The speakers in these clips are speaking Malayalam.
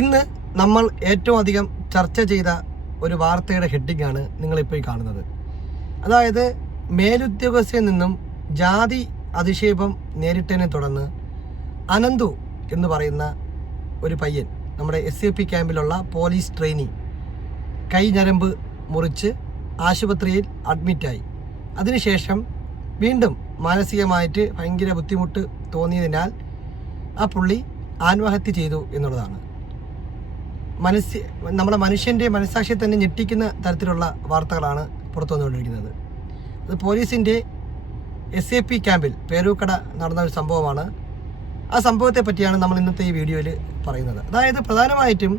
ഇന്ന് നമ്മൾ ഏറ്റവും അധികം ചർച്ച ചെയ്ത ഒരു വാർത്തയുടെ ഹെഡിങ് ആണ് നിങ്ങളിപ്പോൾ കാണുന്നത്. അതായത് മേലുദ്യോഗസ്ഥയിൽ നിന്നും ജാതി അധിക്ഷേപം നേരിട്ടതിനെ തുടർന്ന് അനന്തു എന്ന് പറയുന്ന ഒരു പയ്യൻ നമ്മുടെ SAP ക്യാമ്പിലുള്ള പോലീസ് ട്രെയിനി കൈ ഞരമ്പ് മുറിച്ച് ആശുപത്രിയിൽ അഡ്മിറ്റായി. അതിനുശേഷം വീണ്ടും മാനസികമായിട്ട് ഭയങ്കര ബുദ്ധിമുട്ട് തോന്നിയതിനാൽ ആ പുള്ളി ആത്മഹത്യ ചെയ്തു എന്നുള്ളതാണ്. നമ്മുടെ മനുഷ്യൻ്റെ മനസ്സാക്ഷിയെ തന്നെ ഞെട്ടിക്കുന്ന തരത്തിലുള്ള വാർത്തകളാണ് പുറത്തു വന്നുകൊണ്ടിരിക്കുന്നത്. അത് പോലീസിൻ്റെ SAP ക്യാമ്പിൽ പേരൂക്കട നടന്ന ഒരു സംഭവമാണ്. ആ സംഭവത്തെ പറ്റിയാണ് നമ്മൾ ഇന്നത്തെ ഈ വീഡിയോയിൽ പറയുന്നത്. അതായത് പ്രധാനമായിട്ടും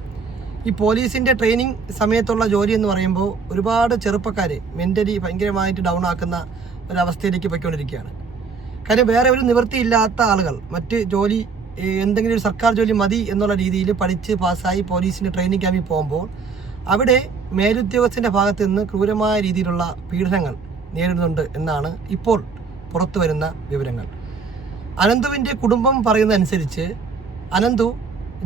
ഈ പോലീസിൻ്റെ ട്രെയിനിങ് സമയത്തുള്ള ജോലി എന്ന് പറയുമ്പോൾ ഒരുപാട് ചെറുപ്പക്കാർ മെൻ്റലി ഭയങ്കരമായിട്ട് ഡൗൺ ആക്കുന്ന ഒരവസ്ഥയിലേക്ക് പോയിക്കൊണ്ടിരിക്കുകയാണ്. കാര്യം വേറെ ഒരു നിവൃത്തിയില്ലാത്ത ആളുകൾ മറ്റ് ജോലി എന്തെങ്കിലും ഒരു സർക്കാർ ജോലി മതി എന്നുള്ള രീതിയിൽ പഠിച്ച് പാസ്സായി പോലീസിൻ്റെ ട്രെയിനിങ് ക്യാമ്പിൽ പോകുമ്പോൾ അവിടെ മേലുദ്യോഗസ്ഥൻ്റെ ഭാഗത്ത് നിന്ന് ക്രൂരമായ രീതിയിലുള്ള പീഡനങ്ങൾ നേരിടുന്നുണ്ട് എന്നാണ് ഇപ്പോൾ പുറത്തു വരുന്ന വിവരങ്ങൾ. അനന്തുവിൻ്റെ കുടുംബം പറയുന്നതനുസരിച്ച് അനന്തു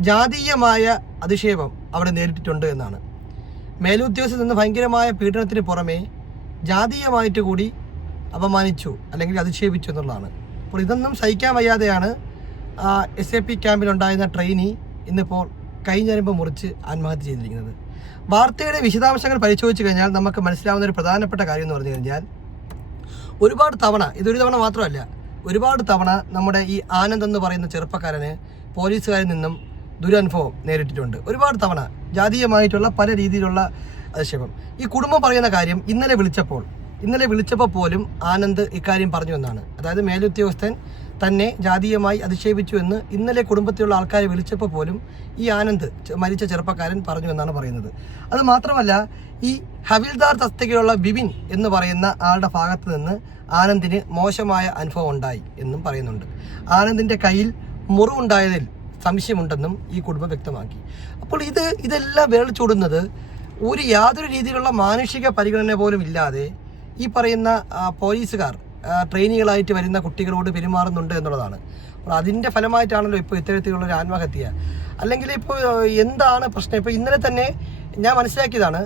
ജാതീയമായ അധിക്ഷേപം അവിടെ നേരിട്ടിട്ടുണ്ട് എന്നാണ്. മേലുദ്യോഗസ്ഥരിൽ നിന്ന് ഭയങ്കരമായ പീഡനത്തിന് പുറമെ ജാതീയമായിട്ട് കൂടി അപമാനിച്ചു അല്ലെങ്കിൽ അധിക്ഷേപിച്ചു എന്നുള്ളതാണ്. അപ്പോൾ ഇതൊന്നും സഹിക്കാൻ വയ്യാതെയാണ് SAP ക്യാമ്പിലുണ്ടായിരുന്ന ട്രെയിനി ഇന്നിപ്പോൾ കൈ ഞരമ്പ് മുറിച്ച് ആത്മഹത്യ ചെയ്തിരിക്കുന്നത്. വാർത്തയുടെ വിശദാംശങ്ങൾ പരിശോധിച്ച് കഴിഞ്ഞാൽ നമുക്ക് മനസ്സിലാവുന്ന ഒരു പ്രധാനപ്പെട്ട കാര്യം എന്ന് പറഞ്ഞു കഴിഞ്ഞാൽ ഒരുപാട് തവണ, ഇതൊരു തവണ മാത്രമല്ല, ഒരുപാട് തവണ നമ്മുടെ ഈ ആനന്ദ് എന്ന് പറയുന്ന ചെറുപ്പക്കാരന് പോലീസുകാരിൽ നിന്നും ദുരനുഭവം നേരിട്ടിട്ടുണ്ട്. ഒരുപാട് തവണ ജാതീയമായിട്ടുള്ള പല രീതിയിലുള്ള അധിക്ഷേപം. ഈ കുടുംബം പറയുന്ന കാര്യം ഇന്നലെ വിളിച്ചപ്പോൾ പോലും ആനന്ദ് ഇക്കാര്യം പറഞ്ഞു എന്നാണ്. അതായത് മേലുദ്യോഗസ്ഥൻ തന്നെ ജാതീയമായി അധിക്ഷേപിച്ചു എന്ന് ഇന്നലെ കുടുംബത്തിലുള്ള ആൾക്കാരെ വിളിച്ചപ്പോൾ പോലും ഈ ആനന്ദ് മരിച്ച ചെറുപ്പക്കാരൻ പറഞ്ഞു എന്നാണ് പറയുന്നത്. അത് മാത്രമല്ല, ഈ ഹവിൽദാർ തസ്തികയിലുള്ള ബിബിൻ എന്ന് പറയുന്ന ആളുടെ ഭാഗത്ത് നിന്ന് ആനന്ദിന് മോശമായ അനുഭവം ഉണ്ടായി എന്നും പറയുന്നുണ്ട്. ആനന്ദിൻ്റെ കയ്യിൽ മുറിവുണ്ടായതിൽ സംശയമുണ്ടെന്നും ഈ കുടുംബം വ്യക്തമാക്കി. അപ്പോൾ ഇതെല്ലാം വിരൽ ചൂടുന്നത് യാതൊരു രീതിയിലുള്ള മാനുഷിക പരിഗണന പോലും ഇല്ലാതെ ഈ പറയുന്ന പോലീസുകാർ ട്രെയിനികളായിട്ട് വരുന്ന കുട്ടികളോട് പെരുമാറുന്നുണ്ട് എന്നുള്ളതാണ്. അപ്പോൾ അതിൻ്റെ ഫലമായിട്ടാണല്ലോ ഇപ്പോൾ ഇത്തരത്തിലുള്ളൊരു ആത്മഹത്യ. അല്ലെങ്കിൽ ഇപ്പോൾ എന്താണ് പ്രശ്നം? ഇപ്പോൾ ഇന്നലെ തന്നെ ഞാൻ മനസ്സിലാക്കിയതാണ്,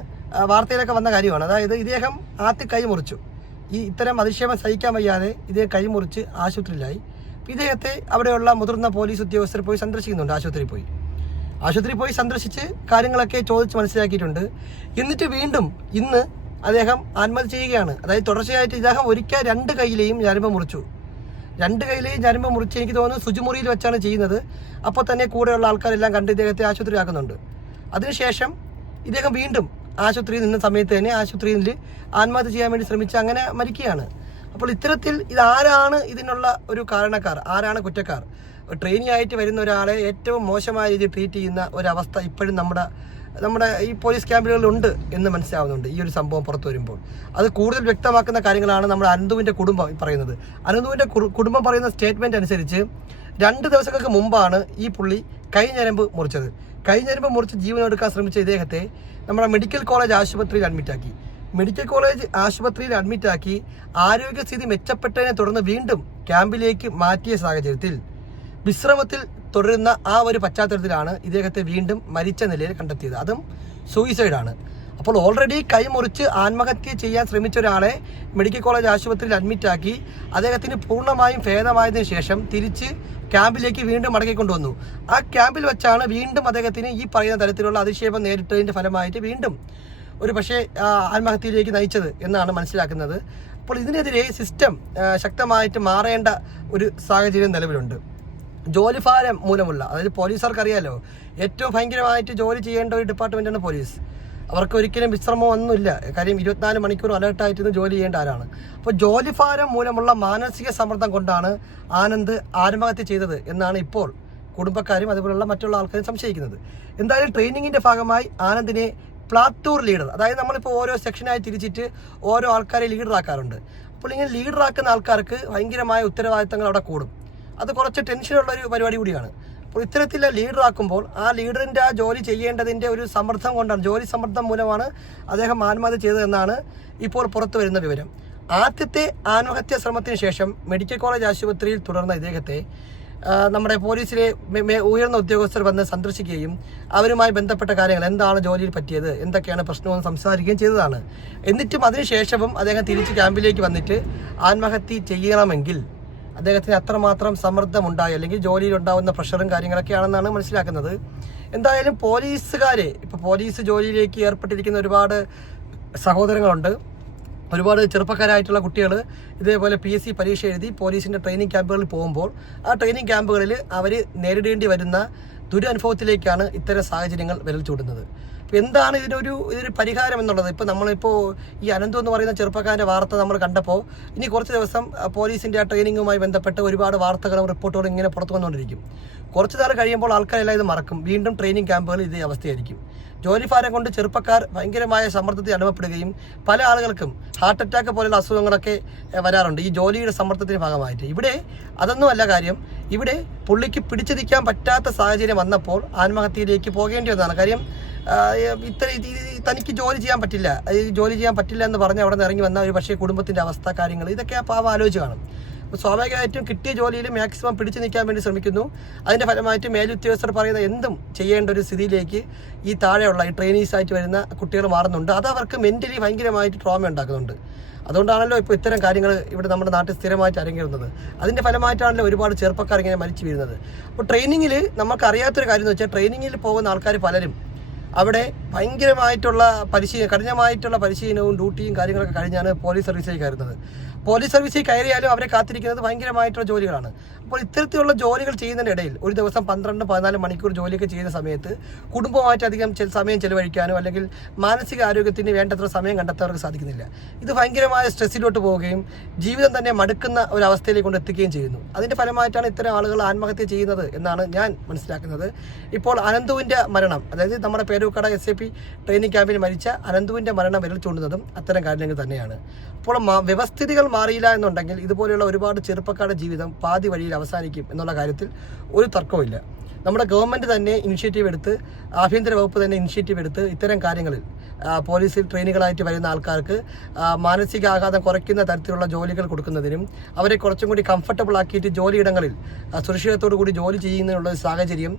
വാർത്തയിലൊക്കെ വന്ന കാര്യമാണ്. അതായത് ഇദ്ദേഹം ആദ്യം കൈ മുറിച്ചു. ഇത്തരം അധിക്ഷേപം സഹിക്കാൻ വയ്യാതെ ഇദ്ദേഹം കൈ മുറിച്ച് ആശുപത്രിയിലായി. ഇദ്ദേഹത്തെ അവിടെയുള്ള മുതിർന്ന പോലീസ് ഉദ്യോഗസ്ഥർ പോയി സന്ദർശിക്കുന്നുണ്ട്. ആശുപത്രിയിൽ പോയി സന്ദർശിച്ച് കാര്യങ്ങളൊക്കെ ചോദിച്ച് മനസ്സിലാക്കിയിട്ടുണ്ട്. എന്നിട്ട് വീണ്ടും ഇന്ന് അദ്ദേഹം ആത്മഹത്യ ചെയ്യുകയാണ്. അതായത് തുടർച്ചയായിട്ട് ഇദ്ദേഹം ഒരിക്കൽ 2 കൈയിലെയും ഞരമ്പ് മുറിച്ചു. 2 കൈയിലെയും ഞരമ്പ് മുറിച്ച് എനിക്ക് തോന്നുന്നു ശുചിമുറിയിൽ വെച്ചാണ് ചെയ്യുന്നത്. അപ്പോൾ തന്നെ കൂടെയുള്ള ആൾക്കാരെല്ലാം കണ്ട് ഇദ്ദേഹത്തെ ആശുപത്രിയാക്കുന്നുണ്ട്. അതിനുശേഷം ഇദ്ദേഹം വീണ്ടും ആശുപത്രിയിൽ നിന്ന സമയത്ത് തന്നെ ആശുപത്രിയിൽ ആത്മഹത്യ ചെയ്യാൻ വേണ്ടി ശ്രമിച്ച് അങ്ങനെ മരിക്കുകയാണ്. അപ്പോൾ ഇത്തരത്തിൽ ഇതാരാണ് ഇതിനുള്ള ഒരു കാരണക്കാർ, ആരാണ് കുറ്റക്കാർ? ട്രെയിനി ആയിട്ട് വരുന്ന ഒരാളെ ഏറ്റവും മോശമായ രീതിയിൽ ട്രീറ്റ് ചെയ്യുന്ന ഒരവസ്ഥ ഇപ്പോഴും നമ്മുടെ ഈ പോലീസ് ക്യാമ്പുകളിലുണ്ട് എന്ന് മനസ്സിലാവുന്നുണ്ട്. ഈ ഒരു സംഭവം പുറത്തു വരുമ്പോൾ അത് കൂടുതൽ വ്യക്തമാക്കുന്ന കാര്യങ്ങളാണ് നമ്മുടെ അനന്തുവിൻ്റെ കുടുംബം പറയുന്നത്. അനന്തുവിൻ്റെ കുടുംബം പറയുന്ന സ്റ്റേറ്റ്മെൻറ്റ് അനുസരിച്ച് 2 ദിവസങ്ങൾക്ക് മുമ്പാണ് ഈ പുള്ളി കൈ ഞരമ്പ് മുറിച്ചത്. കൈ ഞരമ്പ് മുറിച്ച് ജീവനെടുക്കാൻ ശ്രമിച്ച ഇദ്ദേഹത്തെ നമ്മുടെ മെഡിക്കൽ കോളേജ് ആശുപത്രിയിൽ അഡ്മിറ്റാക്കി ആരോഗ്യസ്ഥിതി മെച്ചപ്പെട്ടതിനെ തുടർന്ന് വീണ്ടും ക്യാമ്പിലേക്ക് മാറ്റിയ സാഹചര്യത്തിൽ വിശ്രമത്തിൽ തുടരുന്ന ആ ഒരു പശ്ചാത്തലത്തിലാണ് ഇദ്ദേഹത്തെ വീണ്ടും മരിച്ച നിലയിൽ കണ്ടെത്തിയത്. അതും സൂയിസൈഡാണ്. അപ്പോൾ ഓൾറെഡി കൈ മുറിച്ച് ആത്മഹത്യ ചെയ്യാൻ ശ്രമിച്ച ഒരാളെ മെഡിക്കൽ കോളേജ് ആശുപത്രിയിൽ അഡ്മിറ്റാക്കി അദ്ദേഹത്തിന് പൂർണ്ണമായും ഭേദമായതിനു ശേഷം തിരിച്ച് ക്യാമ്പിലേക്ക് വീണ്ടും മടക്കിക്കൊണ്ടുവന്നു. ആ ക്യാമ്പിൽ വെച്ചാണ് വീണ്ടും അദ്ദേഹത്തിന് ഈ പറയുന്ന തരത്തിലുള്ള അധിക്ഷേപം നേരിട്ടതിൻ്റെ ഫലമായിട്ട് വീണ്ടും ഒരു പക്ഷേ ആത്മഹത്യയിലേക്ക് നയിച്ചത് എന്നാണ് മനസ്സിലാക്കുന്നത്. അപ്പോൾ ഇതിനെതിരെ സിസ്റ്റം ശക്തമായിട്ട് മാറേണ്ട ഒരു സാഹചര്യം നിലവിലുണ്ട്. ജോലിഭാരം മൂലമുള്ള, അതായത് പോലീസുകാർക്ക് അറിയാലോ, ഏറ്റവും ഭയങ്കരമായിട്ട് ജോലി ചെയ്യേണ്ട ഒരു ഡിപ്പാർട്ട്മെൻറ്റാണ് പോലീസ്. അവർക്ക് ഒരിക്കലും വിശ്രമം ഒന്നുമില്ല. കാര്യം 24 മണിക്കൂർ അലേർട്ടായിട്ട് ജോലി ചെയ്യേണ്ട ആരാണ്. അപ്പോൾ ജോലിഭാരം മൂലമുള്ള മാനസിക സമ്മർദ്ദം കൊണ്ടാണ് ആനന്ദ് ആത്മഹത്യ ചെയ്തത് എന്നാണ് ഇപ്പോൾ കുടുംബക്കാരും അതുപോലുള്ള മറ്റുള്ള ആൾക്കാരും സംശയിക്കുന്നത്. എന്തായാലും ട്രെയിനിങ്ങിൻ്റെ ഭാഗമായി ആനന്ദിനെ പ്ലാത്തൂർ ലീഡർ, അതായത് നമ്മളിപ്പോൾ ഓരോ സെക്ഷനായി തിരിച്ചിട്ട് ഓരോ ആൾക്കാരെ ലീഡറാക്കാറുണ്ട്. അപ്പോൾ ഇങ്ങനെ ലീഡറാക്കുന്ന ആൾക്കാർക്ക് ഭയങ്കരമായ ഉത്തരവാദിത്തങ്ങൾ അവിടെ കൂടും. അത് കുറച്ച് ടെൻഷനുള്ളൊരു പരിപാടി കൂടിയാണ്. അപ്പോൾ ഇത്തരത്തിലുള്ള ലീഡറാക്കുമ്പോൾ ആ ലീഡറിൻ്റെ ആ ജോലി ചെയ്യേണ്ടതിൻ്റെ ഒരു സമ്മർദ്ദം കൊണ്ടാണ്, ജോലി സമ്മർദ്ദം മൂലമാണ് അദ്ദേഹം ആത്മഹത്യ ചെയ്തതെന്നാണ് ഇപ്പോൾ പുറത്തു വരുന്ന വിവരം. ആദ്യത്തെ ആത്മഹത്യാ ശ്രമത്തിന് ശേഷം മെഡിക്കൽ കോളേജ് ആശുപത്രിയിൽ തുടർന്ന ഇദ്ദേഹത്തെ നമ്മുടെ പോലീസിലെ ഉയർന്ന ഉദ്യോഗസ്ഥർ വന്ന് സന്ദർശിക്കുകയും അവരുമായി ബന്ധപ്പെട്ട കാര്യങ്ങൾ എന്താണ് ജോലിയിൽ പറ്റിയത്, എന്തൊക്കെയാണ് പ്രശ്നമെന്ന് സംസാരിക്കുകയും ചെയ്തതാണ്. എന്നിട്ടും അതിനുശേഷവും അദ്ദേഹം തിരിച്ച് ക്യാമ്പിലേക്ക് വന്നിട്ട് ആത്മഹത്യ ചെയ്യണമെങ്കിൽ അദ്ദേഹത്തിന് അത്രമാത്രം സമ്മർദ്ദമുണ്ടായി, അല്ലെങ്കിൽ ജോലിയിൽ ഉണ്ടാകുന്ന പ്രഷറും കാര്യങ്ങളൊക്കെയാണെന്നാണ് മനസ്സിലാക്കുന്നത്. എന്തായാലും പോലീസുകാരെ, ഇപ്പോൾ പോലീസ് ജോലിയിലേക്ക് ഏർപ്പെട്ടിരിക്കുന്ന ഒരുപാട് സഹോദരങ്ങളുണ്ട്. ഒരുപാട് ചെറുപ്പക്കാരായിട്ടുള്ള കുട്ടികൾ ഇതേപോലെ PSC പരീക്ഷ എഴുതി പോലീസിൻ്റെ ട്രെയിനിങ് ക്യാമ്പുകളിൽ പോകുമ്പോൾ ആ ട്രെയിനിങ് ക്യാമ്പുകളിൽ അവർ നേരിടേണ്ടി വരുന്ന ദുരനുഭവത്തിലേക്കാണ് ഇത്തരം സാഹചര്യങ്ങൾ വിരൽ ചൂണ്ടുന്നത്. അപ്പോൾ എന്താണ് ഇതൊരു പരിഹാരം എന്നുള്ളത്? ഇപ്പോൾ നമ്മളിപ്പോൾ ഈ അനന്തു എന്ന് പറയുന്ന ചെറുപ്പക്കാരൻ്റെ വാർത്ത നമ്മൾ കണ്ടപ്പോൾ ഇനി കുറച്ച് ദിവസം പോലീസിൻ്റെ ആ ട്രെയിനിങ്ങുമായി ബന്ധപ്പെട്ട് ഒരുപാട് വാർത്തകളും റിപ്പോർട്ടുകളും ഇങ്ങനെ പുറത്തു വന്നുകൊണ്ടിരിക്കും. കുറച്ച് നാൾ കഴിയുമ്പോൾ ആൾക്കാരെല്ലാം ഇത് മറക്കും. വീണ്ടും ട്രെയിനിങ് ക്യാമ്പുകളിൽ ഇതേ അവസ്ഥയായിരിക്കും. ജോലിഭാരം കൊണ്ട് ചെറുപ്പക്കാർ ഭയങ്കരമായ സമ്മർദ്ദത്തിൽ അനുഭവപ്പെടുകയും പല ആളുകൾക്കും ഹാർട്ട് അറ്റാക്ക് പോലുള്ള അസുഖങ്ങളൊക്കെ വരാറുണ്ട് ഈ ജോലിയുടെ സമ്മർദ്ദത്തിൻ്റെ ഭാഗമായിട്ട്. ഇവിടെ അതൊന്നുമല്ല കാര്യം. ഇവിടെ പുള്ളിക്ക് പിടിച്ചു നിൽക്കാൻ പറ്റാത്ത സാഹചര്യം വന്നപ്പോൾ ആത്മഹത്യയിലേക്ക് പോകേണ്ടി വന്നതാണ്. കാര്യം തനിക്ക് ജോലി ചെയ്യാൻ പറ്റില്ല, ജോലി ചെയ്യാൻ പറ്റില്ല എന്ന് പറഞ്ഞ് അവിടെ നിന്ന് ഇറങ്ങി വന്ന ഒരു പക്ഷേ കുടുംബത്തിൻ്റെ അവസ്ഥ, കാര്യങ്ങൾ ഇതൊക്കെ ആ പാവം ആലോചിച്ച് കാണും. സ്വാഭാവികമായിട്ടും കിട്ടിയ ജോലിയിൽ മാക്സിമം പിടിച്ചു നിൽക്കാൻ വേണ്ടി ശ്രമിക്കുന്നു. അതിൻ്റെ ഫലമായിട്ട് മേലുദ്യോഗസ്ഥർ പറയുന്ന എന്തും ചെയ്യേണ്ട ഒരു സ്ഥിതിയിലേക്ക് ഈ താഴെയുള്ള ഈ ട്രെയിനീസായിട്ട് വരുന്ന കുട്ടികൾ മാറുന്നുണ്ട്. അത് അവർക്ക് മെൻ്റലി ഭയങ്കരമായിട്ട് ട്രോമ ഉണ്ടാക്കുന്നുണ്ട്. അതുകൊണ്ടാണല്ലോ ഇപ്പോൾ ഇത്തരം കാര്യങ്ങൾ ഇവിടെ നമ്മുടെ നാട്ടിൽ സ്ഥിരമായിട്ട് അരങ്ങേറുന്നത്. അതിൻ്റെ ഫലമായിട്ടാണല്ലോ ഒരുപാട് ചെറുപ്പക്കാർ ഇങ്ങനെ മരിച്ചു വീഴുന്നത്. അപ്പോൾ ട്രെയിനിങ്ങിൽ നമുക്കറിയാത്തൊരു കാര്യം എന്ന് വെച്ചാൽ ട്രെയിനിങ്ങിൽ പോകുന്ന ആൾക്കാർ പലരും അവിടെ ഭയങ്കരമായിട്ടുള്ള കഠിനമായിട്ടുള്ള പരിശീലനവും ഡ്യൂട്ടിയും കാര്യങ്ങളൊക്കെ കഴിഞ്ഞാണ് പോലീസ് സർവീസിലേക്ക് കയറുന്നത്. പോലീസ് സർവീസിൽ കയറിയാലും അവരെ കാത്തിരിക്കുന്നത് ഭയങ്കരമായിട്ടുള്ള ജോലികളാണ്. അപ്പോൾ ഇത്തരത്തിലുള്ള ജോലികൾ ചെയ്യുന്നതിൻ്റെ ഇടയിൽ ഒരു ദിവസം 12-14 മണിക്കൂർ ജോലിയൊക്കെ ചെയ്യുന്ന സമയത്ത് കുടുംബമായിട്ട് അധികം സമയം ചെലവഴിക്കാനോ അല്ലെങ്കിൽ മാനസിക ആരോഗ്യത്തിന് വേണ്ടത്ര സമയം കണ്ടെത്താൻ അവർക്ക് സാധിക്കുന്നില്ല. ഇത് ഭയങ്കരമായ സ്ട്രെസ്സിലോട്ട് പോവുകയും ജീവിതം തന്നെ മടുക്കുന്ന ഒരു അവസ്ഥയിലേക്ക് കൊണ്ട് എത്തിക്കുകയും ചെയ്യുന്നു. അതിൻ്റെ ഫലമായിട്ടാണ് ഇത്തരം ആളുകൾ ആത്മഹത്യ ചെയ്യുന്നത് എന്നാണ് ഞാൻ മനസ്സിലാക്കുന്നത്. ഇപ്പോൾ അനന്തുവിൻ്റെ മരണം, അതായത് നമ്മുടെ പേരൂക്കട SAP ട്രെയിനിങ് ക്യാമ്പിൽ മരിച്ച അനന്തുവിൻ്റെ മരണം വിരൽ ചൂണ്ടുന്നതും അത്തരം കാര്യങ്ങൾ തന്നെയാണ്. അപ്പോൾ വ്യവസ്ഥിതികൾ മാറിയില്ല എന്നുണ്ടെങ്കിൽ ഇതുപോലെയുള്ള ഒരുപാട് ചെറുപ്പക്കാരുടെ ജീവിതം പാതി വഴിയിൽ അവസാനിക്കും എന്നുള്ള കാര്യത്തിൽ ഒരു തർക്കവുമില്ല. നമ്മുടെ ഗവൺമെൻറ് തന്നെ ഇനിഷ്യേറ്റീവ് എടുത്ത്, ആഭ്യന്തര വകുപ്പ് തന്നെ ഇനിഷ്യേറ്റീവ് എടുത്ത് ഇത്തരം കാര്യങ്ങളിൽ പോലീസിൽ ട്രെയിനുകളായിട്ട് വരുന്ന ആൾക്കാർക്ക് മാനസികാഘാതം കുറയ്ക്കുന്ന തരത്തിലുള്ള ജോലികൾ കൊടുക്കുന്നതിനും അവരെ കുറച്ചും കൂടി കംഫർട്ടബിൾ ആക്കിയിട്ട് ജോലിയിടങ്ങളിൽ സുരക്ഷിതത്തോടു കൂടി ജോലി ചെയ്യുന്നതിനുള്ള സാഹചര്യം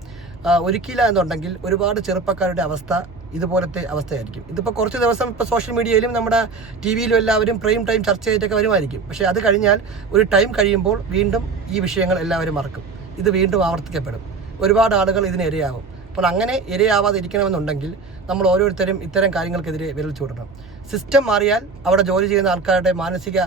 ഒരുക്കിയില്ല എന്നുണ്ടെങ്കിൽ ഒരുപാട് ചെറുപ്പക്കാരുടെ അവസ്ഥ ഇതുപോലത്തെ അവസ്ഥയായിരിക്കും. ഇതിപ്പോൾ കുറച്ച് ദിവസം ഇപ്പോൾ സോഷ്യൽ മീഡിയയിലും നമ്മുടെ TV-യിലും എല്ലാവരും പ്രൈം ടൈം ചർച്ച ചെയ്തിട്ടൊക്കെ വരുമായിരിക്കും. പക്ഷേ അത് കഴിഞ്ഞാൽ ഒരു ടൈം കഴിയുമ്പോൾ വീണ്ടും ഈ വിഷയങ്ങൾ എല്ലാവരും മറക്കും. ഇത് വീണ്ടും ആവർത്തിക്കപ്പെടും. ഒരുപാട് ആളുകൾ ഇതിനിരയാവും. അപ്പോൾ അങ്ങനെ ഇരയാവാതിരിക്കണമെന്നുണ്ടെങ്കിൽ നമ്മൾ ഓരോരുത്തരും ഇത്തരം കാര്യങ്ങൾക്കെതിരെ വിരൽ ചൂടണം. സിസ്റ്റം മാറിയാൽ അവിടെ ജോലി ചെയ്യുന്ന ആൾക്കാരുടെ മാനസിക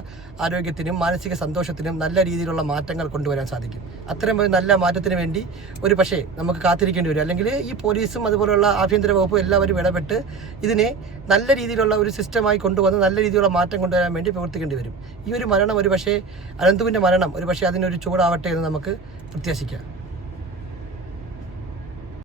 ആരോഗ്യത്തിനും മാനസിക സന്തോഷത്തിനും നല്ല രീതിയിലുള്ള മാറ്റങ്ങൾ കൊണ്ടുവരാൻ സാധിക്കും. അത്തരം ഒരു നല്ല മാറ്റത്തിന് വേണ്ടി ഒരു പക്ഷേ നമുക്ക് കാത്തിരിക്കേണ്ടി വരും. അല്ലെങ്കിൽ ഈ പോലീസും അതുപോലുള്ള ആഭ്യന്തര വകുപ്പും എല്ലാവരും ഇടപെട്ട് ഇതിനെ നല്ല രീതിയിലുള്ള ഒരു സിസ്റ്റമായി കൊണ്ടുവന്ന് നല്ല രീതിയിലുള്ള മാറ്റം കൊണ്ടുവരാൻ വേണ്ടി പ്രവർത്തിക്കേണ്ടി വരും. ഈ ഒരു മരണം ഒരു പക്ഷേ അനന്തുവിൻ്റെ മരണം ഒരു പക്ഷേ അതിനൊരു ചൂടാവട്ടെ എന്ന് നമുക്ക് പ്രത്യാശിക്കാം.